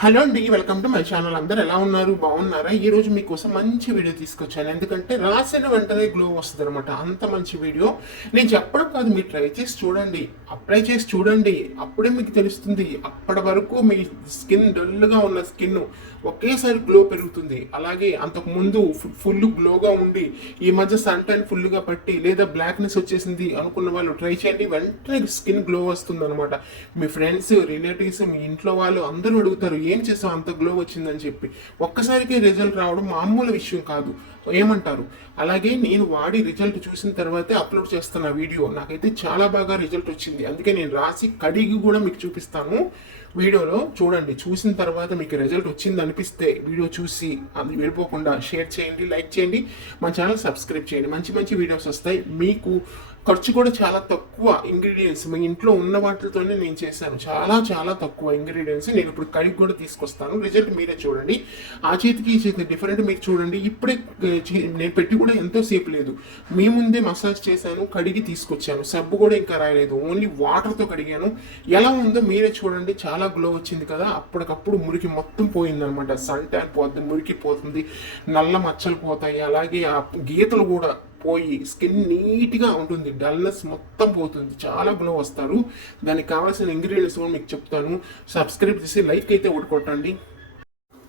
Hello అండి welcome to my channel. అందరు ఎలా ఉన్నారు? బాగున్నారా? ఈరోజు మీకోసం మంచి వీడియో తీసుకొచ్చాను. ఎందుకంటే రాసిన వెంటనే గ్లో వస్తుంది అనమాట అంత మంచి వీడియో. నేను చెప్పడం కాదు మీరు ట్రై చేసి చూడండి. అప్లై చేసి చూడండి. అప్పుడే మీకు తెలుస్తుంది. అప్పటి వరకు మీ స్కిన్ డల్గా ఉన్న స్కిన్ ఒకేసారి గ్లో పెరుగుతుంది. అలాగే అంతకు ముందు ఫుల్ గ్లోగా ఉండి ఈ మధ్య సన్ టైన్ ఫుల్గా పట్టి లేదా బ్లాక్నెస్ వచ్చేసింది అనుకున్న వాళ్ళు ట్రై చేయండి. వెంటనే స్కిన్ గ్లో వస్తుంది అనమాట మీ ఫ్రెండ్స్ రిలేటివ్స్ మీ ఇంట్లో వాళ్ళు అందరూ అడుగుతారు ఏం చేసావు అంత గ్లో వచ్చిందని చెప్పి. ఒక్కసారికి రిజల్ట్ రావడం మామూలు విషయం కాదు. ఏమంటారు? అలాగే నేను వాడి రిజల్ట్ చూసిన తర్వాతే అప్లోడ్ చేస్తున్న వీడియో నాకైతే చాలా బాగా రిజల్ట్ వచ్చింది. అందుకే నేను రాసి కడిగి కూడా మీకు చూపిస్తాను. వీడియోలో చూడండి. చూసిన తర్వాత మీకు రిజల్ట్ వచ్చింది అనిపిస్తే వీడియో చూసి అది వెళ్ళిపోకుండా షేర్ చేయండి లైక్ చేయండి. మన ఛానల్ సబ్స్క్రైబ్ చేయండి. మంచి మంచి వీడియోస్ వస్తాయి. మీకు ఖర్చు కూడా చాలా తక్కువ ఇంగ్రీడియంట్స్ మీ ఇంట్లో ఉన్న వాటితోనే నేను చేశాను. చాలా చాలా తక్కువ ఇంగ్రీడియంట్స్ నేను ఇప్పుడు కడిగి కూడా తీసుకొస్తాను. రిజల్ట్ మీరే చూడండి. ఆ చేతికి ఈ చేతి డిఫరెంట్ మీరు చూడండి. ఇప్పుడే చే- నేను పెట్టి కూడా ఎంతో సేపు లేదు. మీ ముందే మసాజ్ చేశాను కడిగి తీసుకొచ్చాను. సబ్బు కూడా ఇంకా రాయలేదు. ఓన్లీ వాటర్తో కడిగాను. ఎలా ఉందో మీరే చూడండి. చాలా గ్లో వచ్చింది కదా. అప్పటికప్పుడు మురికి మొత్తం పోయిందనమాట సన్ ట్యాన్ పోతుంది మురికి పోతుంది నల్ల మచ్చలు పోతాయి. అలాగే ఆ గీతలు కూడా పోయి స్కిన్ నీట్గా ఉంటుంది డల్నెస్ మొత్తం పోతుంది. చాలా గ్లో వస్తారు. దానికి కావాల్సిన ఇంగ్రీడియంట్స్ కూడా మీకు చెప్తాను. సబ్స్క్రైబ్ చేసి లైక్ అయితే ఒకటి కొట్టండి.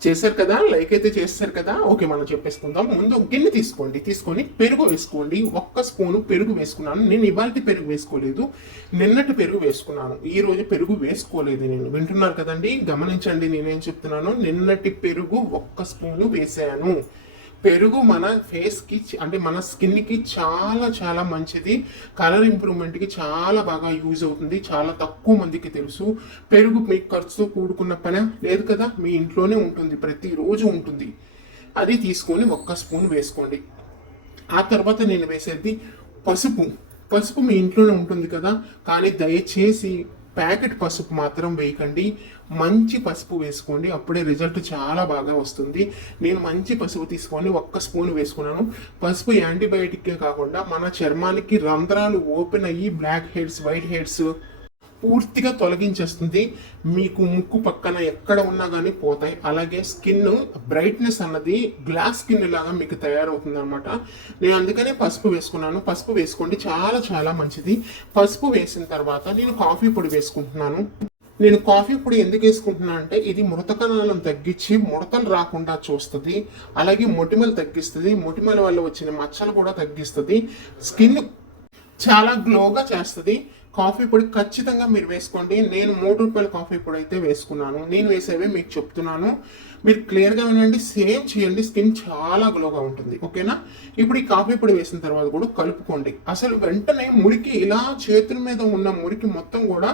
చేశారు కదా? లైక్ అయితే చేస్తారు కదా? ఓకే మనం చెప్పేసుకుందాం. ముందు గిన్నె తీసుకోండి. తీసుకొని పెరుగు వేసుకోండి. ఒక్క స్పూను పెరుగు వేసుకున్నాను. నేను ఇవాళ పెరుగు వేసుకోలేదు. నిన్నటి పెరుగు వేసుకున్నాను. ఈ రోజు పెరుగు వేసుకోలేదు నేను. వింటున్నారు కదండి? గమనించండి నేనేం చెప్తున్నాను? నిన్నటి పెరుగు ఒక్క స్పూను వేసాను. పెరుగు మన ఫేస్కి అంటే మన స్కిన్కి చాలా చాలా మంచిది. కలర్ ఇంప్రూవ్మెంట్కి చాలా బాగా యూజ్ అవుతుంది. చాలా తక్కువ మందికి తెలుసు. పెరుగు మీకు ఖర్చుతో కూడుకున్న పని లేదు కదా? మీ ఇంట్లోనే ఉంటుంది. ప్రతిరోజు ఉంటుంది. అది తీసుకొని ఒక్క స్పూన్ వేసుకోండి. ఆ తర్వాత నేను వేసేది పసుపు. పసుపు మీ ఇంట్లోనే ఉంటుంది కదా? కానీ దయచేసి ప్యాకెట్ పసుపు మాత్రం వేయకండి. మంచి పసుపు వేసుకోండి. అప్పుడే రిజల్ట్ చాలా బాగా వస్తుంది. నేను మంచి పసుపు తీసుకొని ఒక్క స్పూన్ వేసుకున్నాను. పసుపు యాంటీబయాటిక్కే కాకుండా మన చర్మానికి రంధ్రాలు ఓపెన్ అయ్యి బ్లాక్ హెడ్స్ వైట్ హెడ్స్ పూర్తిగా తొలగించేస్తుంది. మీకు ముక్కు పక్కన ఎక్కడ ఉన్నా కానీ పోతాయి. అలాగే స్కిన్ బ్రైట్నెస్ అన్నది గ్లాస్ స్కిన్ లాగా మీకు తయారవుతుంది అనమాట నేను అందుకనే పసుపు వేసుకున్నాను. పసుపు వేసుకోండి. చాలా చాలా మంచిది. పసుపు వేసిన తర్వాత నేను కాఫీ పొడి వేసుకుంటున్నాను. నేను కాఫీ పొడి ఎందుకు వేసుకుంటున్నాను అంటే ఇది మృత కణాలను తగ్గించి ముడతలు రాకుండా చూస్తుంది. అలాగే మొటిమలు తగ్గిస్తుంది. మొటిమల వల్ల వచ్చిన మచ్చలు కూడా తగ్గిస్తుంది. స్కిన్ చాలా గ్లోగా చేస్తుంది. కాఫీ పొడి ఖచ్చితంగా మీరు వేసుకోండి. నేను మూడు రూపాయల కాఫీ పొడి అయితే వేసుకున్నాను. నేను వేసేవి మీకు చెప్తున్నాను. మీరు క్లియర్గా వినండి సేమ్ చేయండి. స్కిన్ చాలా గ్లోగా ఉంటుంది. ఓకేనా? ఇప్పుడు ఈ కాఫీ పొడి వేసిన తర్వాత కూడా కలుపుకోండి. అసలు వెంటనే మురికి ఇలా చేతుల మీద ఉన్న మురికి మొత్తం కూడా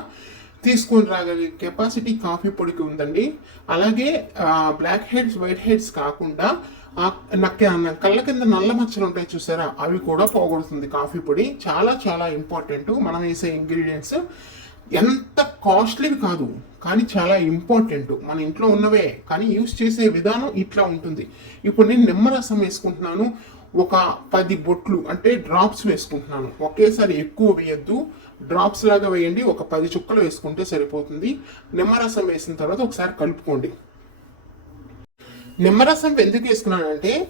తీసుకొని రాగలిగే కెపాసిటీ కాఫీ పొడికి ఉందండి. అలాగే బ్లాక్ హెడ్స్ వైట్ హెడ్స్ కాకుండా నక్క కళ్ళ కింద నల్ల మచ్చలు ఉంటాయి చూసారా? అవి కూడా పోగొడుతుంది కాఫీ పొడి. చాలా చాలా ఇంపార్టెంట్ మనం వేసే ఇంగ్రీడియంట్స్ ఎంత కాస్ట్లీవి కాదు కానీ చాలా ఇంపార్టెంట్ మన ఇంట్లో ఉన్నవే కానీ యూస్ చేసే విధానం ఇట్లా ఉంటుంది. ఇప్పుడు నేను నిమ్మరసం వేసుకుంటున్నాను. ఒక పది బొట్లు అంటే డ్రాప్స్ వేసుకుంటున్నాను. ఒకేసారి ఎక్కువ వేయద్దు. డ్రాప్స్ లాగా వేయండి. ఒక పది చుక్కలు వేసుకుంటే సరిపోతుంది. నిమ్మరసం వేసిన తర్వాత ఒకసారి కలుపుకోండి. నిమ్మరసం ఎందుకు వేసుకున్నానంటే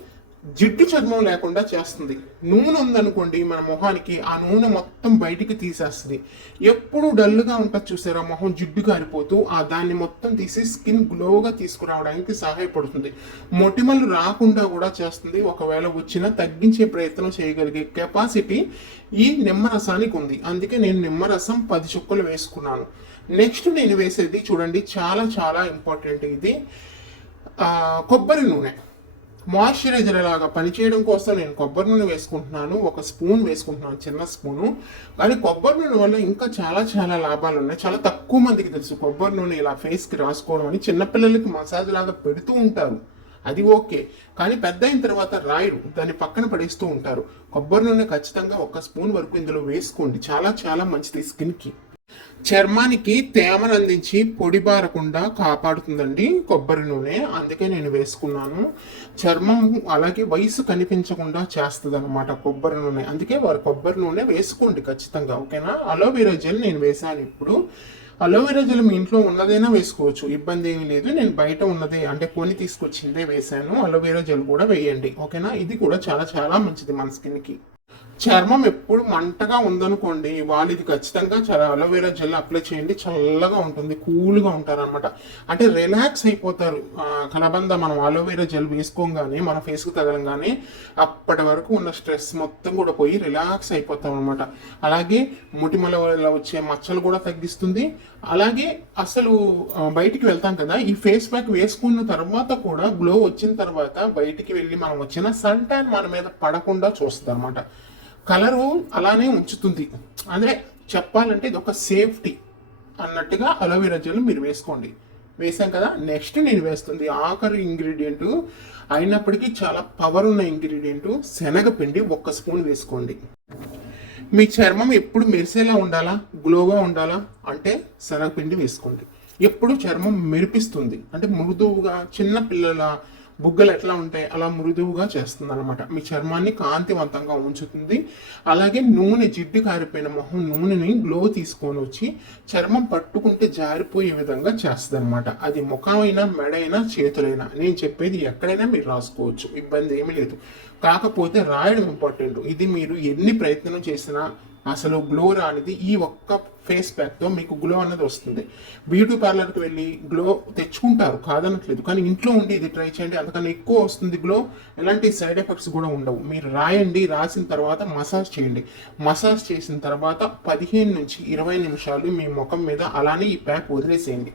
జిడ్డు చర్మం లేకుండా చేస్తుంది. నూనె ఉందనుకోండి మన మొహానికి ఆ నూనె మొత్తం బయటికి తీసేస్తుంది. ఎప్పుడు డల్గా ఉంటుంది చూసారా? మొహం జిడ్డు కారిపోతూ ఆ దాన్ని మొత్తం తీసి స్కిన్ గ్లోగా తీసుకురావడానికి సహాయపడుతుంది. మొటిమలు రాకుండా కూడా చేస్తుంది. ఒకవేళ వచ్చినా తగ్గించే ప్రయత్నం చేయగలిగే కెపాసిటీ ఈ నిమ్మరసానికి ఉంది. అందుకే నేను నిమ్మరసం పది చుక్కలు వేసుకున్నాను. నెక్స్ట్ నేను వేసేది చూడండి చాలా చాలా ఇంపార్టెంట్ ఇది. కొబ్బరి నూనె. మాయిశ్చరైజర్ లాగా పనిచేయడం కోసం నేను కొబ్బరి నూనె వేసుకుంటున్నాను. ఒక స్పూన్ వేసుకుంటున్నాను చిన్న స్పూను. కానీ కొబ్బరి నూనె వల్ల ఇంకా చాలా చాలా లాభాలు ఉన్నాయి. చాలా తక్కువ మందికి తెలుసు కొబ్బరి నూనె ఇలా ఫేస్కి రాసుకోవడం అని. చిన్నపిల్లలకి మసాజ్ లాగా పెడుతూ ఉంటారు. అది ఓకే. కానీ పెద్ద అయిన తర్వాత రాయరు. దాన్ని పక్కన పడేస్తూ ఉంటారు. కొబ్బరి నూనె ఖచ్చితంగా ఒక స్పూన్ వరకు ఇందులో వేసుకోండి. చాలా చాలా మంచిది స్కిన్కి. చర్మానికి తేమను అందించి పొడి బారకుండా కాపాడుతుందండి కొబ్బరి నూనె. అందుకే నేను వేసుకున్నాను. చర్మం అలాగే వయసు కనిపించకుండా చేస్తుంది అనమాట కొబ్బరి నూనె. అందుకే వారు కొబ్బరి నూనె వేసుకోండి ఖచ్చితంగా ఓకేనా? అలోవెరా జెల్ నేను వేసాను ఇప్పుడు. అలోవెరా జెల్ మీ ఇంట్లో ఉన్నదైనా వేసుకోవచ్చు. ఇబ్బంది ఏమీ లేదు. నేను బయట ఉన్నదే అంటే కొని తీసుకొచ్చిందే వేసాను అలోవెరా జెల్ కూడా వేయండి ఓకేనా? ఇది కూడా చాలా చాలా మంచిది మన స్కిన్కి. చర్మం ఎప్పుడు మంటగా ఉందనుకోండి వాళ్ళు ఇది ఖచ్చితంగా చాలా అలోవెరా జెల్ అప్లై చేయండి చల్లగా ఉంటుంది కూల్గా ఉంటారు అనమాట అంటే రిలాక్స్ అయిపోతారు. ఆ, కలబంద మనం అలోవేరా జెల్ వేసుకోగానే మన ఫేస్కి తగలంగానే అప్పటి వరకు ఉన్న స్ట్రెస్ మొత్తం కూడా పోయి రిలాక్స్ అయిపోతాం అనమాట అలాగే ముటిమల వల్ల వచ్చే మచ్చలు కూడా తగ్గిస్తుంది. అలాగే అసలు బయటికి వెళ్తాం కదా ఈ ఫేస్ ప్యాక్ వేసుకున్న తర్వాత కూడా గ్లో వచ్చిన తర్వాత బయటికి వెళ్ళి మనం వచ్చిన సన్ ట్యాన్ మన మీద పడకుండా చూస్తుంది అనమాట కలరు అలానే ఉంచుతుంది. అంటే చెప్పాలంటే ఇది ఒక సేఫ్టీ అన్నట్టుగా అలోవెరా జెల్ మీరు వేసుకోండి. వేసాం కదా నెక్స్ట్ నేను వేస్తుంది ఆఖరి ఇంగ్రీడియంట్. అయినప్పటికీ చాలా పవర్ ఉన్న ఇంగ్రీడియంట్ శనగపిండి ఒక్క స్పూన్ వేసుకోండి. మీ చర్మం ఎప్పుడు మెరిసేలా ఉండాలా? గ్లోగా ఉండాలా? అంటే శనగపిండి వేసుకోండి. ఎప్పుడు చర్మం మెరిపిస్తుంది. అంటే మృదువుగా చిన్న పిల్లల బుగ్గలు ఎట్లా ఉంటాయి అలా మృదువుగా చేస్తుంది అనమాట మీ చర్మాన్ని కాంతివంతంగా ఉంచుతుంది. అలాగే నూనె జిడ్డు కారిపోయిన మొహం నూనెని గ్లో తీసుకొని వచ్చి చర్మం పట్టుకుంటే జారిపోయే విధంగా చేస్తుంది అనమాట అది ముఖమైనా మెడైనా చేతులైనా. నేను చెప్పేది ఎక్కడైనా మీరు రాసుకోవచ్చు. ఇబ్బంది ఏమీ లేదు. కాకపోతే రాయడం ఇంపార్టెంట్. ఇది మీరు ఎన్ని ప్రయత్నం చేసినా అసలు గ్లో రానిది ఈ ఒక్క ఫేస్ ప్యాక్తో మీకు గ్లో అన్నది వస్తుంది. బ్యూటీ పార్లర్కి వెళ్ళి గ్లో తెచ్చుకుంటారు కాదనట్లేదు. కానీ ఇంట్లో ఉండి ఇది ట్రై చేయండి అంతకన్నా ఎక్కువ వస్తుంది గ్లో. ఎలాంటి సైడ్ ఎఫెక్ట్స్ కూడా ఉండవు. మీరు రాయండి రాసిన తర్వాత మసాజ్ చేయండి. మసాజ్ చేసిన తర్వాత పదిహేను నుంచి ఇరవై నిమిషాలు మీ ముఖం మీద అలానే ఈ ప్యాక్ వదిలేసేయండి.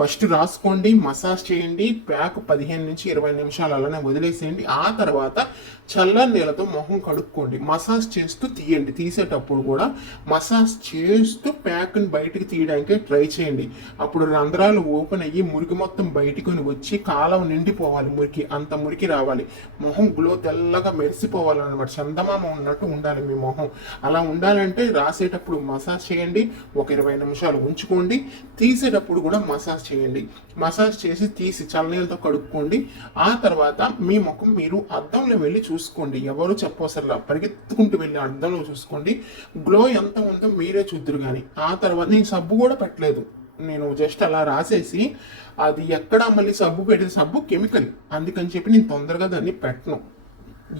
ఫస్ట్ రాసుకోండి మసాజ్ చేయండి ప్యాక్ పదిహేను నుంచి ఇరవై నిమిషాలు అలానే వదిలేసేయండి. ఆ తర్వాత చల్లని నీళ్ళతో మొహం కడుక్కోండి. మసాజ్ చేస్తూ తీయండి. తీసేటప్పుడు కూడా మసాజ్ చేస్తూ ప్యాక్ని బయటికి తీయడానికి ట్రై చేయండి. అప్పుడు రంధ్రాలు ఓపెన్ అయ్యి మురికి మొత్తం బయటికి వచ్చి కాలం నిండిపోవాలి. మురికి అంత మురికి రావాలి. మొహం గ్లో తెల్లగా మెరిసిపోవాలన్నమాట. చందమామ ఉన్నట్టు ఉండాలి మీ మొహం. అలా ఉండాలంటే రాసేటప్పుడు మసాజ్ చేయండి. ఒక ఇరవై నిమిషాలు ఉంచుకోండి. తీసేటప్పుడు కూడా మసాజ్ మసాజ్ చేయండి. మసాజ్ చేసి తీసి చల్లనీళ్ళతో కడుక్కోండి. ఆ తర్వాత మీ ముఖం మీరు అద్దంలో వెళ్ళి చూసుకోండి. ఎవరు చెప్పవసరలా పరిగెత్తుకుంటూ వెళ్ళి అద్దంలో చూసుకోండి. గ్లో ఎంత ఉందో మీరే చూద్దరు కానీ ఆ తర్వాత నేను సబ్బు కూడా పెట్టలేదు. నేను జస్ట్ అలా రాసేసి అది ఎక్కడ మళ్ళీ సబ్బు పెడితే సబ్బు కెమికల్. అందుకని చెప్పి నేను తొందరగా దాన్ని పెట్టను.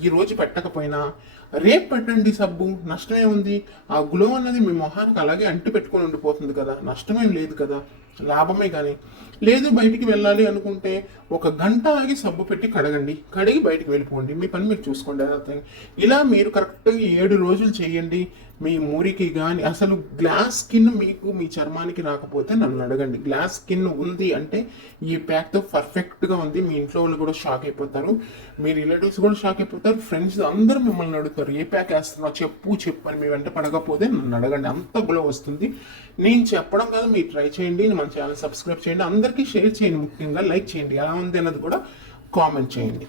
ఈ రోజు పెట్టకపోయినా రేపు పెట్టండి సబ్బు. నష్టమే ఉంది. ఆ గ్లో అన్నది మీ మొహానికి అలాగే అంటి పెట్టుకొని ఉండిపోతుంది కదా. నష్టమేం లేదు కదా. లాభమే కానీ. లేదు బయటికి వెళ్ళాలి అనుకుంటే ఒక గంట ఆగి సబ్బు పెట్టి కడగండి. కడిగి బయటికి వెళ్ళిపోండి. మీ పని మీరు చూసుకోండి. అదే ఇలా మీరు కరెక్ట్గా ఏడు రోజులు చేయండి. మీ మురికి కానీ అసలు గ్లాస్ స్కిన్ మీకు మీ చర్మానికి రాకపోతే నన్ను అడగండి. గ్లాస్ స్కిన్ ఉంది అంటే ఈ ప్యాక్తో పర్ఫెక్ట్గా ఉంది. మీ ఇంట్లో వాళ్ళు కూడా షాక్ అయిపోతారు. మీ రిలేటివ్స్ కూడా షాక్ అయిపోతారు. ఫ్రెండ్స్ అందరూ మిమ్మల్ని అడుగుతారు. ఏ ప్యాక్ వేస్తున్నావు? చెప్పు చెప్పు అని మీ వెంట పడకపోతే నన్ను అడగండి. అంత గ్లో వస్తుంది. నేను చెప్పడం కాదు మీరు ట్రై చేయండి. మన ఛానల్ సబ్స్క్రైబ్ చేయండి. అందరికీ షేర్ చేయండి. ముఖ్యంగా లైక్ చేయండి. ఎలా ఉంది అన్నది కూడా కామెంట్ చేయండి.